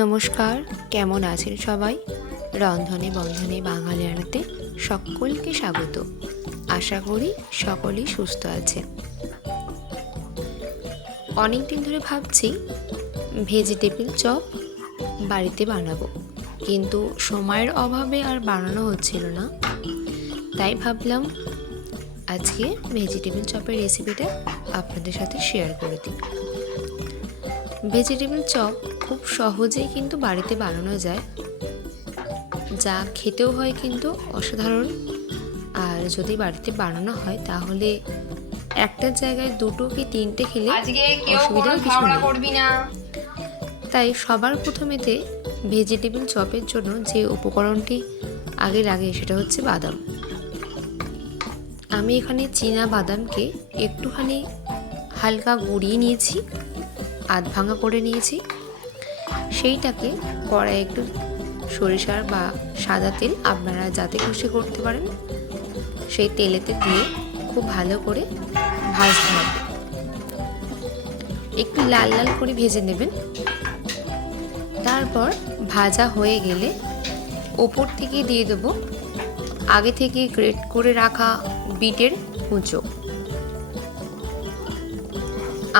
নমস্কার, কেমন আছেন সবাই? রন্ধনে বন্ধনে বাঙালিয়ানাতে সকলকে স্বাগত। আশা করি সকলেই সুস্থ আছেন। অনেক দিন ধরে ভাবছি ভেজিটেবিল চপ বাড়িতে বানাবো, কিন্তু সময়ের অভাবে আর বানানো হচ্ছিল না। তাই ভাবলাম আজকে ভেজিটেবিল চপের রেসিপিটা আপনাদের সাথে শেয়ার করে দিই। ভেজিটেবিল চপ খুব সহজেই কিন্তু বাড়িতে বানানো যায়, যা খেতেও হয় কিন্তু অসাধারণ। আর যদি বাড়িতে বানানো হয় তাহলে একটা জায়গায় দুটো কি তিনটে খেলে অসুবিধার কিছু নেই। তাই সবার প্রথমেতে ভেজিটেবিল চপের জন্য যে উপকরণটি আগে লাগে সেটা হচ্ছে বাদাম। আমি এখানে চীনা বাদামকে একটুখানি হালকা গুঁড়িয়ে নিয়েছি, আধ ভাঙা করে নিয়েছি। সেইটাকে কড়াই একটু সরিষার বা সাদা তেল, আপনারা যাতে খুশি করতে পারেন, সেই তেলেতে দিয়ে খুব ভালো করে ভাজতে হবে। একটু লাল লাল করে ভেজে নেবেন। তারপর ভাজা হয়ে গেলে ওপর থেকে দিয়ে দেবো আগে থেকে গ্রেট করে রাখা বিটের কুঁচো।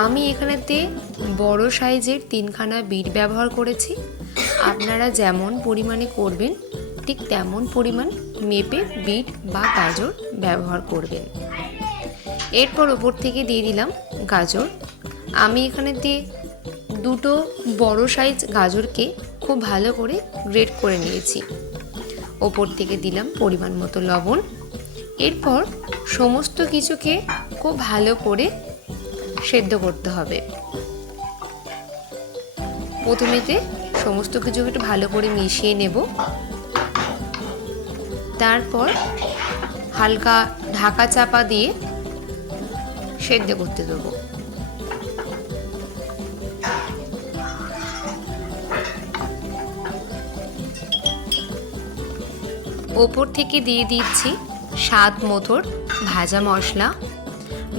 আমি এখানেতে বড় সাইজের 3খানা বিট ব্যবহার করেছি। আপনারা যেমন পরিমাণে করবেন ঠিক তেমন পরিমাণ মেপে বিট বা গাজর ব্যবহার করবেন। এরপর ওপর থেকে দিয়ে দিলাম গাজর। আমি এখানেতে দুটো বড় সাইজ গাজরকে খুব ভালো করে গ্রেট করে নিয়েছি। ওপর থেকে দিলাম পরিমাণ মতো লবণ। এরপর সমস্ত কিছুকে খুব ভালো করে সেদ্ধ করতে হবে। প্রথমেতে সমস্ত কিছুকে একটু ভালো করে মিশিয়ে নেব। তারপর হালকা ঢাকা চাপা দিয়ে সেদ্ধ করতে দেবো। ওপর থেকে দিয়ে দিচ্ছি স্বাদ মতো ভাজা মশলা।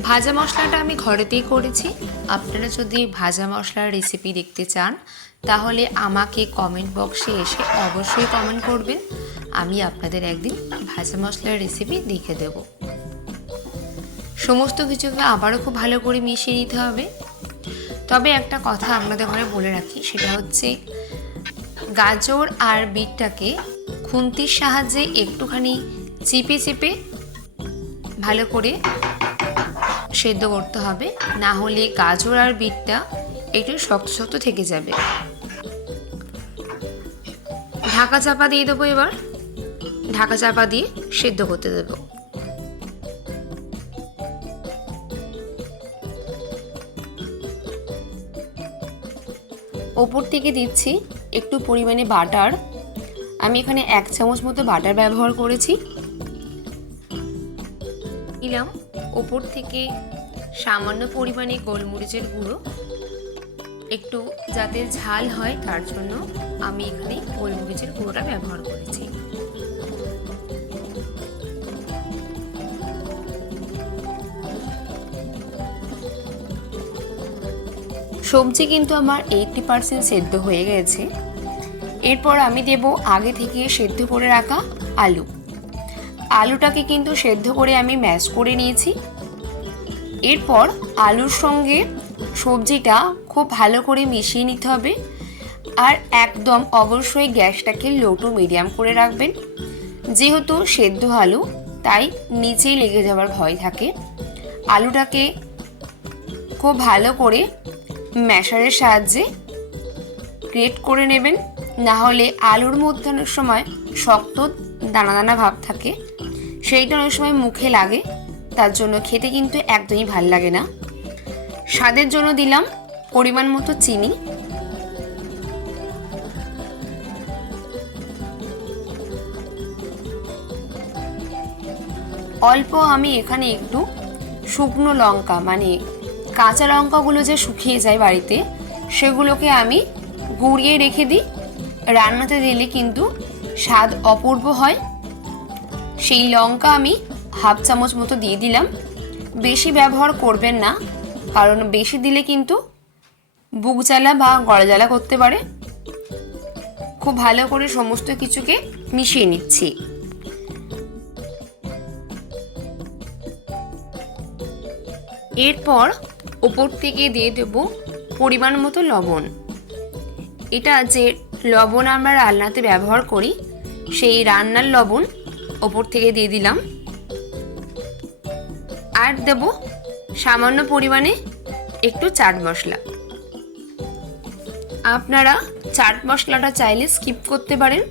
ভাজা মশলাটা আমি ঘরেতেই করেছি। আপনারা যদি ভাজা মশলার রেসিপি দেখতে চান তাহলে আমাকে কমেন্ট বক্সে এসে অবশ্যই কমেন্ট করবেন। আমি আপনাদের একদিন ভাজা মশলার রেসিপি দেখে দেব। সমস্ত কিছুকে আবারও খুব ভালো করে মিশিয়ে নিতে হবে। তবে একটা কথা আপনাদের ঘরে বলে রাখি, সেটা হচ্ছে গাজর আর বিটটাকে খুন্তির সাহায্যে একটুখানি চিপে চেপে ভালো করে সেদ্ধ করতে হবে, না হলে গাজর আর বিটটা একটু শক্ত শক্ত থেকে যাবে। ঢাকা চাপা দিয়ে দেবো। এবার ঢাকা চাপা দিয়ে সেদ্ধ করতে দেব। ওপর থেকে দিচ্ছি একটু পরিমাণে বাটার। আমি এখানে 1 চামচ মতো বাটার ব্যবহার করেছি। দিলাম ওপর থেকে সামান্য পরিমাণে গোলমরিচের গুঁড়ো। একটু যাতে ঝাল হয় তার জন্য আমি এখানে গোলমরিচের গুঁড়োটা ব্যবহার করেছি। সবজি কিন্তু আমার 80% সেদ্ধ হয়ে গেছে। এরপর আমি দেব আগে থেকে সেদ্ধ করে রাখা আলু। আলুটাকে কিন্তু সেদ্ধ করে আমি ম্যাশ করে নিয়েছি। এরপর আলুর সঙ্গে সবজিটা খুব ভালো করে মিশিয়ে নিতে হবে। আর একদম অবশ্যই গ্যাসটাকে লো টু মিডিয়াম করে রাখবেন। যেহেতু সেদ্ধ আলু, তাই নিচেই লেগে যাওয়ার ভয় থাকে। আলুটাকে খুব ভালো করে ম্যাশারের সাহায্যে গ্রেট করে নেবেন, না হলে আলুর মধ্যে অনেক সময় শক্ত দানা দানা ভাব থাকে, সেইটা অনেক সময় মুখে লাগে, তার জন্য খেতে কিন্তু একদমই ভাল লাগে না। স্বাদের জন্য দিলাম পরিমাণ মতো চিনি। অল্প আমি এখানে একটু শুকনো লঙ্কা, মানে কাঁচা লঙ্কাগুলো যে শুকিয়ে যায় বাড়িতে, সেগুলোকে আমি গুঁড়িয়ে রেখে দিই। রান্নাতে দিলে কিন্তু স্বাদ অপূর্ব হয়। সেই লঙ্কা আমি 1/2 চামচ মতো দিয়ে দিলাম। বেশি ব্যবহার করবেন না, কারণ বেশি দিলে কিন্তু বুক জ্বালা বা গলা জ্বালা করতে পারে। খুব ভালো করে সমস্ত কিছুকে মিশিয়ে নিচ্ছি। এরপর ওপর থেকে দিয়ে দেব পরিমাণ মতো লবণ। এটা যে লবণ আমরা রান্নাতে ব্যবহার করি সেই রান্নার লবণ ওপর থেকে দিয়ে দিলাম। আর দেব সামান্য পরিমাণে একটু চাট মশলা। আপনারা চাট মশলাটা চাইলে স্কিপ করতে পারেন,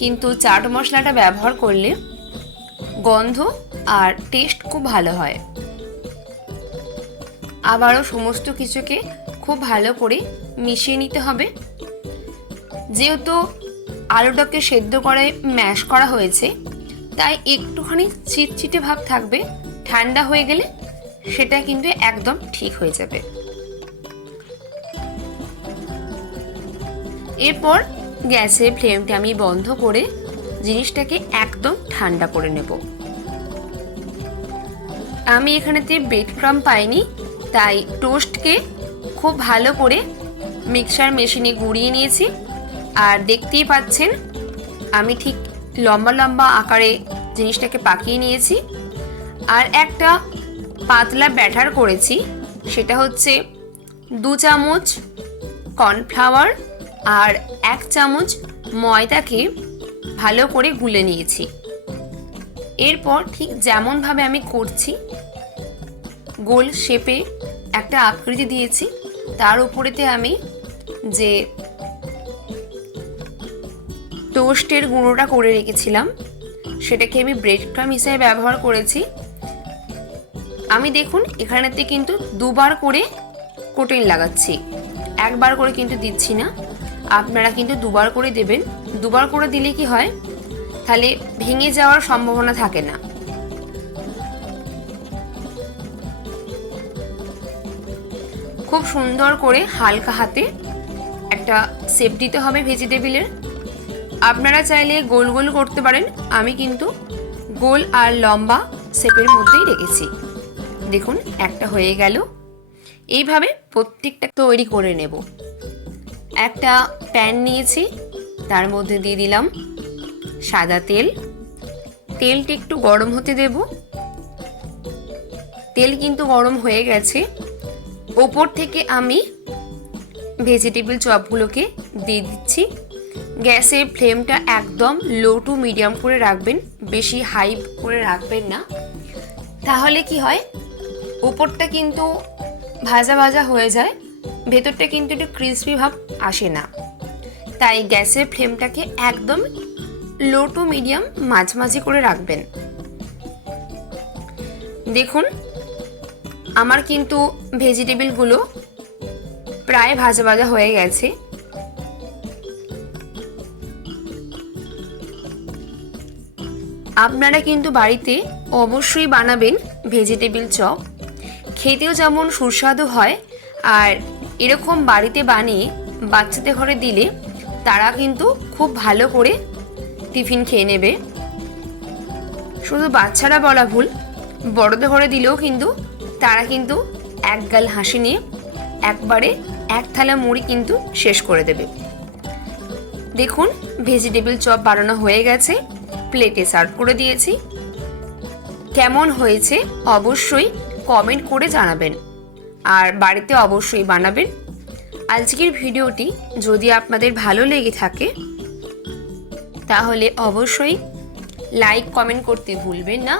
কিন্তু চাট মশলাটা ব্যবহার করলে গন্ধ আর টেস্ট খুব ভালো হয়। আবারও সমস্ত কিছুকে খুব ভালো করে মিশিয়ে নিতে হবে। যেহেতু আলুটাকে সেদ্ধ করে ম্যাশ করা হয়েছে তাই একটুখানি চিটচিটে ভাব থাকবে, ঠান্ডা হয়ে গেলে সেটা কিন্তু একদম ঠিক হয়ে যাবে। এরপর গ্যাসের ফ্লেমটা আমি বন্ধ করে জিনিসটাকে একদম ঠান্ডা করে নেব। আমি এখানেতে ব্রেড ক্রাম্ব পাইনি, তাই টোস্টকে খুব ভালো করে মিক্সার মেশিনে গুঁড়িয়ে নিয়েছি। আর দেখতেই পাচ্ছেন আমি ঠিক লম্বা লম্বা আকারে জিনিসটাকে পাকিয়ে নিয়েছি। আর একটা পাতলা ব্যাটার করেছি, সেটা হচ্ছে 2 চামচ কর্নফ্লাওয়ার আর 1 চামচ ময়দাকে ভালো করে গুলে নিয়েছি। এরপর ঠিক যেমনভাবে আমি করছি গোল শেপে একটা আকৃতি দিয়েছি, তার উপরেতে আমি যে টোস্টের গুঁড়োটা করে রেখেছিলাম সেটাকে আমি ব্রেড ক্রাম্ব হিসেবে ব্যবহার করেছি। আমি দেখুন এখানেতে কিন্তু 2 বার করে কোটিং লাগাচ্ছি, 1 বার করে কিন্তু দিচ্ছি না। আপনারা কিন্তু 2 বার করে দেবেন। 2 বার করে দিলে কি হয়, তাহলে ভেঙে যাওয়ার সম্ভাবনা থাকে না। খুব সুন্দর করে হালকা হাতে একটা শেপ দিতে হবে ভেজিটেবিলের। আপনারা চাইলে গোল গোল করতে পারেন, আমি কিন্তু গোল আর লম্বা শেপের মধ্যেই রেখেছি। দেখুন একটা হয়ে গেল। এইভাবে প্রত্যেকটা তৈরি করে নেব। একটা প্যান নিয়েছি, তার মধ্যে দিয়ে দিলাম সাদা তেল। তেলটা একটু গরম হতে দেব। তেল কিন্তু গরম হয়ে গেছে। ওপর থেকে আমি ভেজিটেবল চপগুলোকে দিয়ে দিচ্ছি। গ্যাসের ফ্লেমটা একদম লো টু মিডিয়াম করে রাখবেন, বেশি হাই করে রাখবেন না, তাহলে কি হয় ওপরটা কিন্তু ভাজা ভাজা হয়ে যায়, ভেতরটা কিন্তু একটু ক্রিসপি ভাব আসে না। তাই গ্যাসের ফ্লেমটাকে একদম লো টু মিডিয়াম মাঝামাঝি করে রাখবেন। দেখুন আমার কিন্তু ভেজিটেবলগুলো প্রায় ভাজা ভাজা হয়ে গেছে। আপনারা কিন্তু বাড়িতে অবশ্যই বানাবেন ভেজিটেবল চপ, খেতেও যেমন সুস্বাদু হয়, আর এরকম বাড়িতে বানিয়ে বাচ্চাদের ঘরে দিলে তারা কিন্তু খুব ভালো করে টিফিন খেয়ে নেবে। শুধু বাচ্চারা বলা ভুল, বড়দের ঘরে দিলেও কিন্তু তারা কিন্তু এক গাল হাসি নিয়ে একবারে 1 থালা মুড়ি কিন্তু শেষ করে দেবে। দেখুন ভেজিটেবল চপ বানানো হয়ে গেছে, প্লেটে সার্ভ করে দিয়েছি। কেমন হয়েছে অবশ্যই কমেন্ট করে জানাবেন, আর বাড়িতে অবশ্যই বানাবেন। আজকের ভিডিওটি যদি আপনাদের ভালো লেগে থাকে তাহলে অবশ্যই লাইক কমেন্ট করতে ভুলবেন না।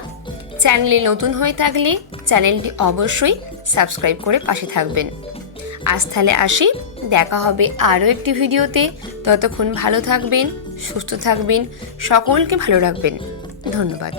চ্যানেলে নতুন হয়ে থাকলে চ্যানেলটি অবশ্যই সাবস্ক্রাইব করে পাশে থাকবেন। আজ তাহলে আসি, দেখা হবে আরও একটি ভিডিওতে। ততক্ষণ ভালো থাকবেন, সুস্থ থাকবেন, সকলকে ভালো রাখবেন। ধন্যবাদ।